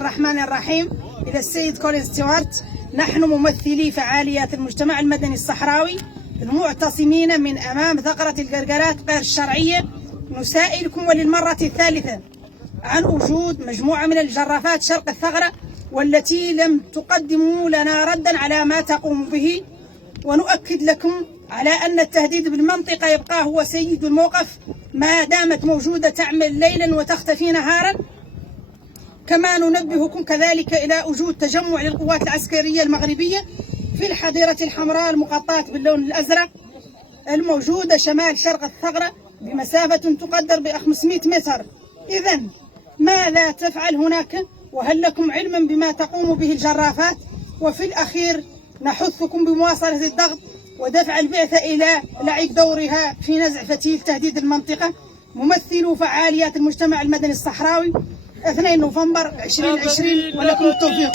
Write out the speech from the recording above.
الرحمن الرحيم. إلى السيد كولين ستيوارت، نحن ممثلي فعاليات المجتمع المدني الصحراوي المعتصمين من أمام ثغرة القرقرات غير الشرعية، نسائلكم وللمرة الثالثة عن وجود مجموعة من الجرافات شرق الثغرة، والتي لم تقدموا لنا ردا على ما تقوم به، ونؤكد لكم على أن التهديد بالمنطقة يبقى هو سيد الموقف ما دامت موجودة تعمل ليلا وتختفي نهارا. كما ننبهكم كذلك إلى وجود تجمع للقوات العسكرية المغربية في الحظيرة الحمراء المقطعة باللون الأزرق الموجودة شمال شرق الثغرة بمسافة تقدر ب 500 متر. إذن ماذا تفعل هناك؟ وهل لكم علما بما تقوم به الجرافات؟ وفي الأخير نحثكم بمواصلة الضغط ودفع البعثة إلى لعب دورها في نزع فتيل تهديد المنطقة. ممثلو فعاليات المجتمع المدني الصحراوي 2 نوفمبر 2020، ولكم التوفيق.